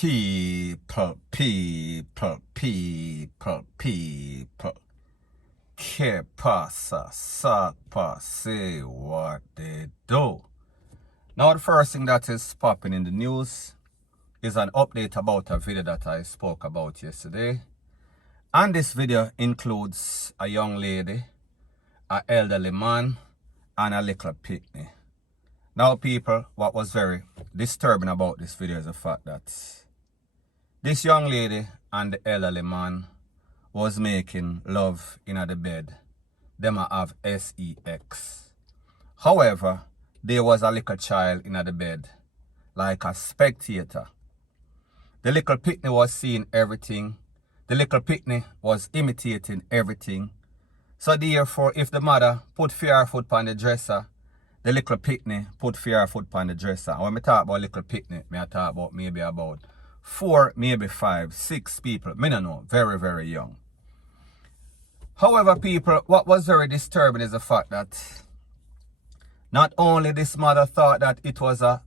People. Que pasa, sapa, say what they do. Now the first thing that is popping in the news is an update about a video that I spoke about yesterday. And this video includes a young lady, an elderly man, and a little picnic. Now people, what was very disturbing about this video is the fact that this young lady and the elderly man was making love in the bed. Them have sex. However, there was a little child in the bed, like a spectator. The little picnic was seeing everything. The little picnic was imitating everything. So therefore, if the mother put her foot on the dresser, the little picnic put her foot on the dresser. And when I talk about little picnic, I talk about maybe about 4, maybe 5, 6 people. I don't know, very, very young. However, people, what was very disturbing is the fact that not only this mother thought that it was a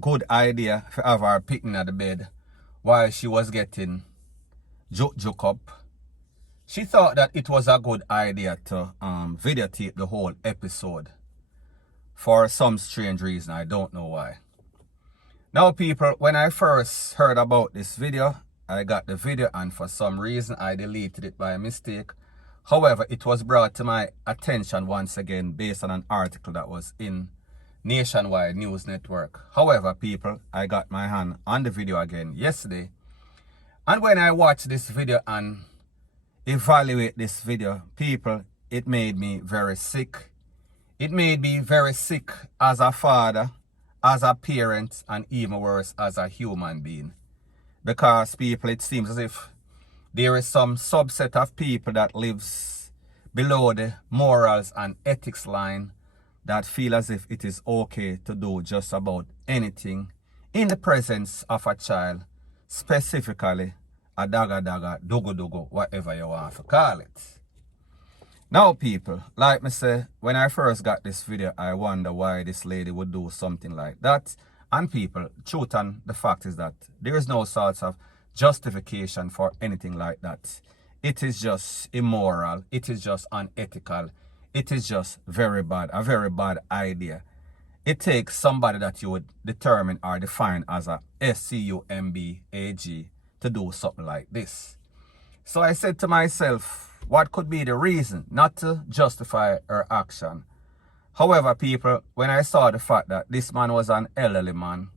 good idea to have her picnic at the bed while she was getting joke up, she thought that it was a good idea to videotape the whole episode. For some strange reason, I don't know why. Now people, when I first heard about this video, I got the video and for some reason I deleted it by mistake. However, it was brought to my attention once again based on an article that was in Nationwide News Network. However, people, I got my hand on the video again yesterday. And when I watched this video and evaluate this video, people, it made me very sick. It made me very sick as a father, as a parent, and even worse, as a human being. Because people, it seems as if there is some subset of people that lives below the morals and ethics line that feel as if it is okay to do just about anything in the presence of a child, specifically a daga, dugu, whatever you want to call it. Now people, like me say, when I first got this video, I wonder why this lady would do something like that. And people, truth and the fact is that there is no sort of justification for anything like that. It is just immoral. It is just unethical. It is just very bad, a very bad idea. It takes somebody that you would determine or define as a SCUMBAG to do something like this. So I said to myself, what could be the reason not to justify her action? However, people, when I saw the fact that this man was an elderly man,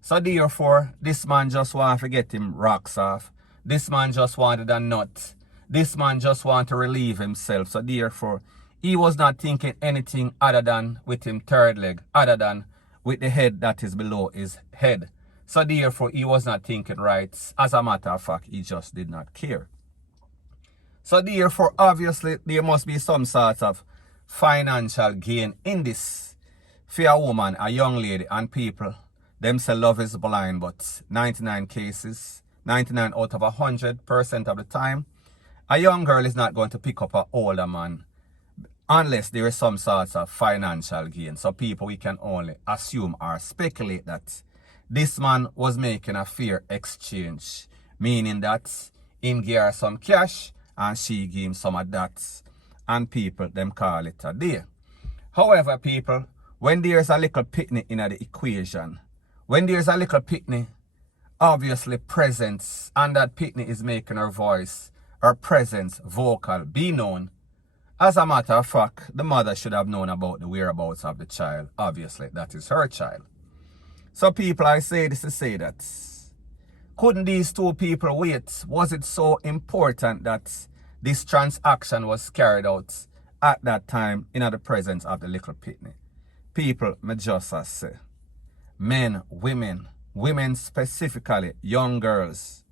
so therefore, this man just wanted to get him rocks off. This man just wanted a nut. This man just wanted to relieve himself. So therefore, he was not thinking anything other than with him third leg, other than with the head that is below his head. So therefore, he was not thinking right. As a matter of fact, he just did not care. So therefore, obviously, there must be some sort of financial gain in this. For a woman, a young lady, and people, them say love is blind, but 99 cases, 99 out of 100% of the time, a young girl is not going to pick up an older man unless there is some sort of financial gain. So people, we can only assume or speculate that this man was making a fair exchange, meaning that him gave her some cash and she gave him some of that, and people, them call it a day. However, people, when there's a little picnic in the equation, when there's a little picnic, obviously presence, and that picnic is making her voice, her presence, vocal, be known. As a matter of fact, the mother should have known about the whereabouts of the child. Obviously, that is her child. So people, I say this to say that, couldn't these two people wait? Was it so important that this transaction was carried out at that time in the presence of the little picnic? People, me just say, men, women specifically, young girls,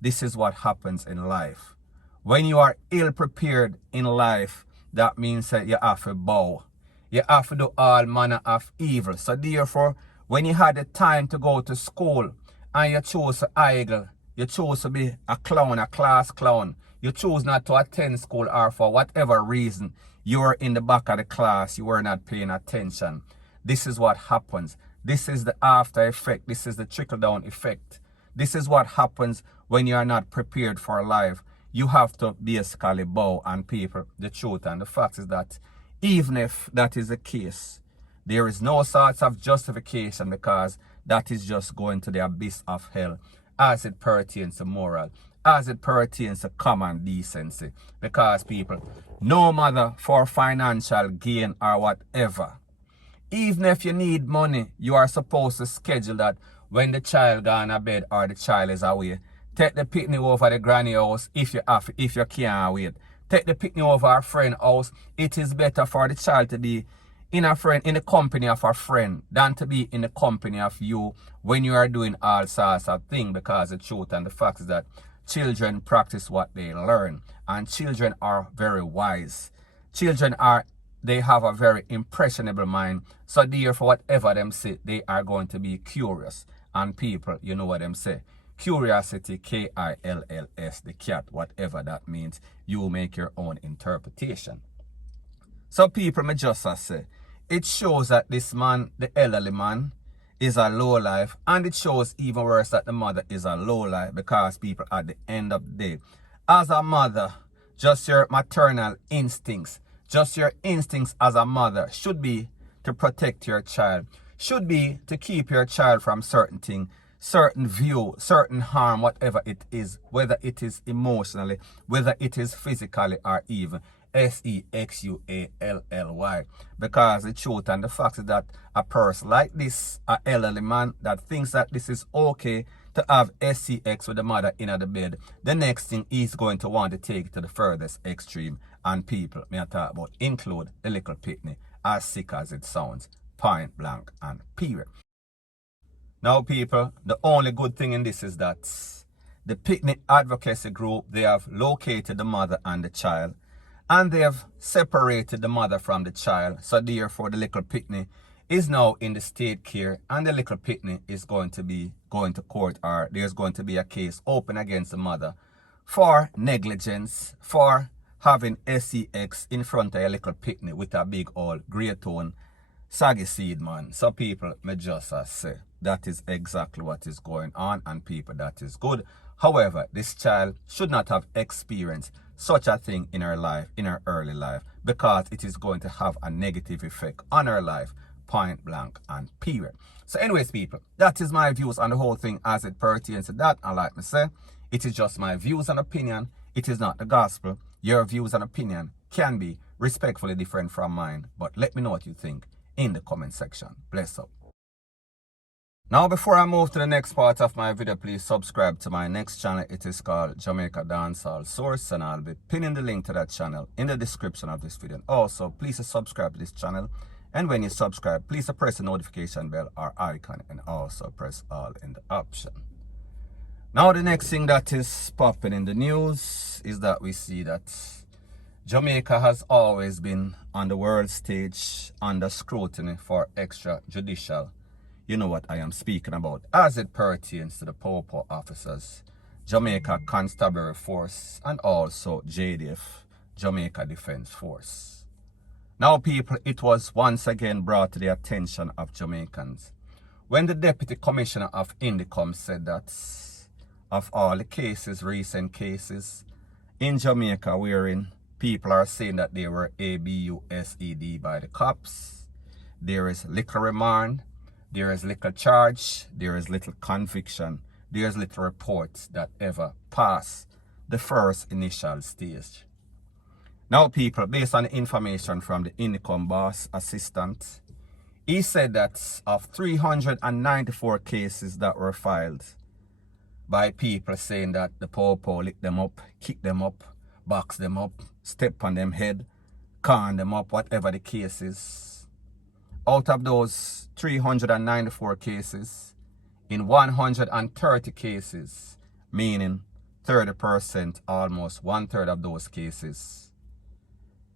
this is what happens in life. When you are ill prepared in life, that means that you have to bow. You have to do all manner of evil. So therefore, when you had the time to go to school and you chose to idle, you chose to be a clown, a class clown, you choose not to attend school, or for whatever reason, you were in the back of the class, you were not paying attention. This is what happens. This is the after effect. This is the trickle down effect. This is what happens when you are not prepared for life. You have to basically bow, and people, the truth and the fact is that even if that is the case, there is no sorts of justification, because that is just going to the abyss of hell as it pertains to moral, as it pertains to common decency. Because people, no matter for financial gain or whatever, even if you need money, you are supposed to schedule that when the child gone to bed or the child is away. Take the picnic over the granny house if you can't wait. Take the picnic over a friend house. It is better for the child to be in the company of a friend than to be in the company of you when you are doing all sorts of things, because the truth and the fact is that children practice what they learn, and children are very wise. They have a very impressionable mind, so therefore whatever them say, they are going to be curious. And people, you know what them say, curiosity, K-I-L-L-S, the cat, whatever that means, you make your own interpretation. So people, me just say, it shows that this man, the elderly man, is a lowlife, and it shows even worse that the mother is a lowlife, because people, at the end of the day, as a mother, just your maternal instincts, just your instincts as a mother should be to protect your child, should be to keep your child from certain things, certain view, certain harm, whatever it is, whether it is emotionally, whether it is physically, or even sexually. Because the truth and the fact is that a person like this, an elderly man that thinks that this is okay to have sex with the mother in the bed, the next thing he's going to want to take it to the furthest extreme. And people, may I talk about, include the little pitney, as sick as it sounds, point blank and period. Now people, the only good thing in this is that the pitney advocacy group, they have located the mother and the child, and they have separated the mother from the child. So therefore the little pitney is now in the state care, and the little pitney is going to be going to court, or there's going to be a case open against the mother for negligence, for having sex in front of a little pitney with a big old grey tone saggy seed, man. So people, me just say, that is exactly what is going on, and people, that is good. However, this child should not have experienced such a thing in her life, in her early life, because it is going to have a negative effect on her life, point blank and period. So anyways, people, that is my views on the whole thing as it pertains to that. And like me say, it is just my views and opinion. It is not the gospel. Your views and opinion can be respectfully different from mine, but let me know what you think in the comment section. Bless up. Now, before I move to the next part of my video, please subscribe to my next channel. It is called Jamaica Dancehall Source, and I'll be pinning the link to that channel in the description of this video. And also, please subscribe to this channel, and when you subscribe, please press the notification bell or icon, and also press all in the option. Now, the next thing that is popping in the news is that we see that Jamaica has always been on the world stage under scrutiny for extrajudicial, you know what I am speaking about, as it pertains to the POPO officers, Jamaica Constabulary Force, and also JDF, Jamaica Defense Force. Now people, it was once again brought to the attention of Jamaicans when the Deputy Commissioner of Indicom said that of all the cases, recent cases in Jamaica wherein people are saying that they were abused by the cops, there is little remand, there is little charge, there is little conviction, there is little reports that ever pass the first initial stage. Now people, based on the information from the Indicom boss assistant, he said that of 394 cases that were filed by people saying that the POPO lick them up, kick them up, box them up, step on them head, con them up, whatever the case is. Out of those 394 cases, in 130 cases, meaning 30%, almost 1/3 of those cases,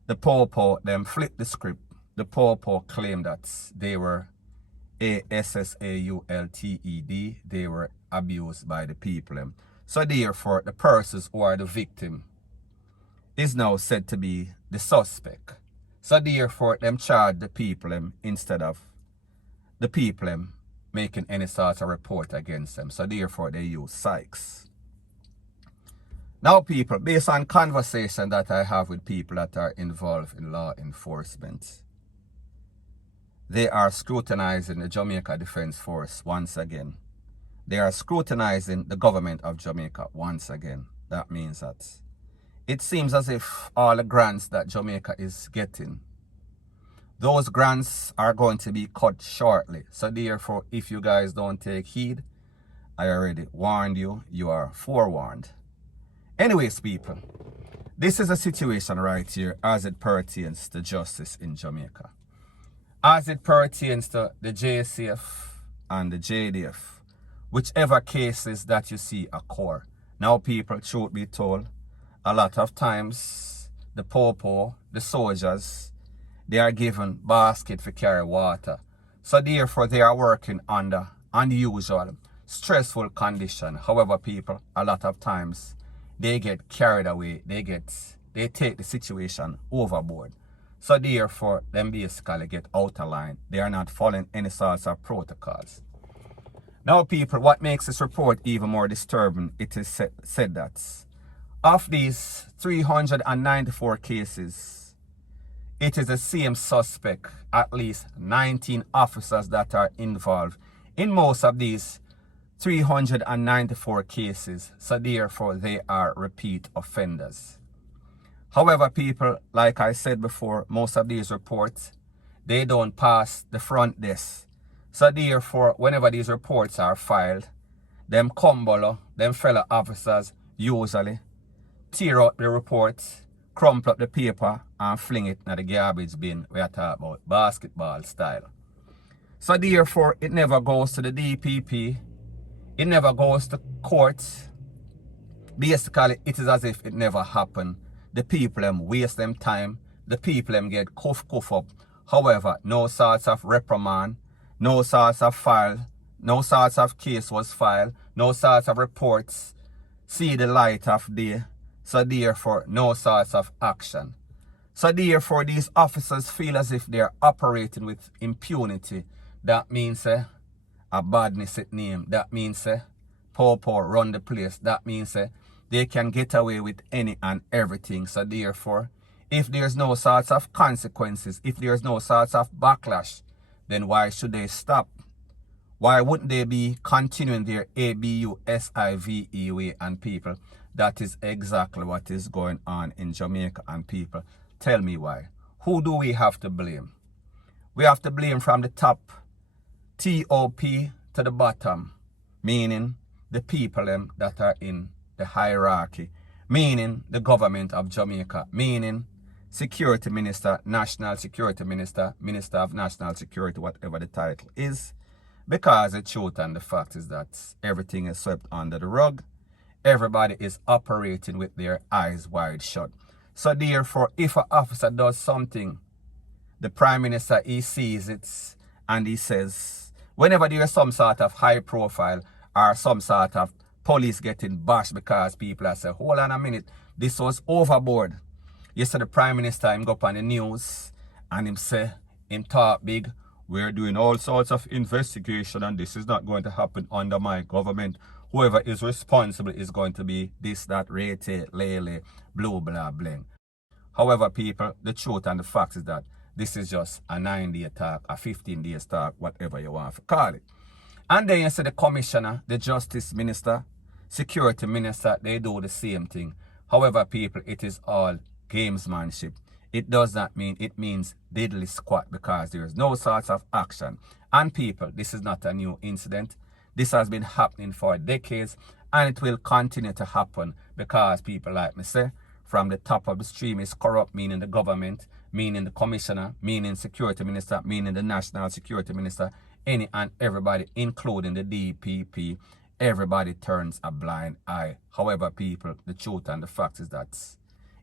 the POPO, them flipped the script. The POPO claimed that they were ASSAULTED, they were abused by the people. So therefore, the persons who are the victim is now said to be the suspect. So therefore, them charge the people instead of the people making any sort of report against them. So therefore they use psychs. Now people, based on conversation that I have with people that are involved in law enforcement, they are scrutinizing the Jamaica Defense Force once again. They are scrutinizing the government of Jamaica once again. That means that it seems as if all the grants that Jamaica is getting, those grants are going to be cut shortly. So therefore, if you guys don't take heed, I already warned you, you are forewarned. Anyways, people, this is a situation right here as it pertains to justice in Jamaica. As it pertains to the JCF and the JDF, whichever cases that you see occur. Now people, truth be told, a lot of times the popo, the soldiers, they are given basket for carry water. So therefore they are working under unusual, stressful condition. However, people, a lot of times they get carried away. They take the situation overboard. So therefore, them basically get out of line. They are not following any sorts of protocols. Now people, what makes this report even more disturbing, it is said that of these 394 cases, it is the same suspect, at least 19 officers that are involved in most of these 394 cases. So therefore, they are repeat offenders. However, people, like I said before, most of these reports, they don't pass the front desk. So therefore, whenever these reports are filed, them cumbolo, them fellow officers usually tear out the reports, crumple up the paper and fling it in the garbage bin we are talking about, basketball style. So therefore, it never goes to the DPP, it never goes to courts. Basically, it is as if it never happened. The people them waste them time, the people them get cuff up. However, no sorts of reprimand, no sorts of file, no sorts of case was filed, no sorts of reports see the light of day. So therefore, no sorts of action. So therefore, these officers feel as if they are operating with impunity. That means a badness it name. That means popo run the place. That means they can get away with any and everything. So therefore, if there's no sorts of consequences, if there's no sorts of backlash, then why should they stop? Why wouldn't they be continuing their ABUSIVE way? And people, that is exactly what is going on in Jamaica. And people, tell me why. Who do we have to blame? We have to blame from the top, TOP, to the bottom, meaning the people that are in the hierarchy, meaning the government of Jamaica, meaning Security Minister, National Security Minister, Minister of National Security, whatever the title is. Because the truth and the fact is that everything is swept under the rug. Everybody is operating with their eyes wide shut. So therefore, if an officer does something, the Prime Minister, he sees it and he says, whenever there is some sort of high profile or some sort of police getting bashed because people are saying, hold on a minute, this was overboard. Yesterday, the Prime Minister, him go up on the news and him say, him talk big, we're doing all sorts of investigation and this is not going to happen under my government. Whoever is responsible is going to be this, that, rate, lele, blue, blah, bling. However, people, the truth and the fact is that this is just a 9-day talk, a 15-day talk, whatever you want to call it. And then you see the commissioner, the justice minister, security minister, they do the same thing. However, people, it is all gamesmanship. It does not mean, it means diddly squat because there is no sorts of action. And people, this is not a new incident. This has been happening for decades and it will continue to happen because people like me say, from the top of the stream is corrupt, meaning the government, meaning the commissioner, meaning security minister, meaning the national security minister, any and everybody, including the DPP, everybody turns a blind eye. However, people, the truth and the fact is that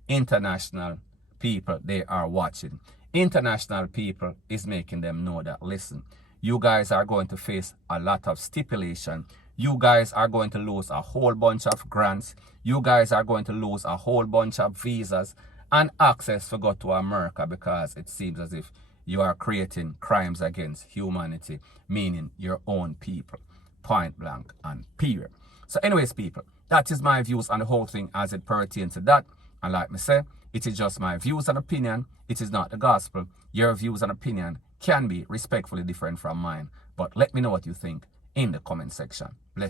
international people, they are watching. International people is making them know that, listen, you guys are going to face a lot of stipulation. You guys are going to lose a whole bunch of grants. You guys are going to lose a whole bunch of visas and access to go to America because it seems as if you are creating crimes against humanity, meaning your own people. Point blank and period. So anyways, people, that is my views on the whole thing as it pertains to that. And like me say, it is just my views and opinion. It is not the gospel. Your views and opinion can be respectfully different from mine. But let me know what you think in the comment section. Bless.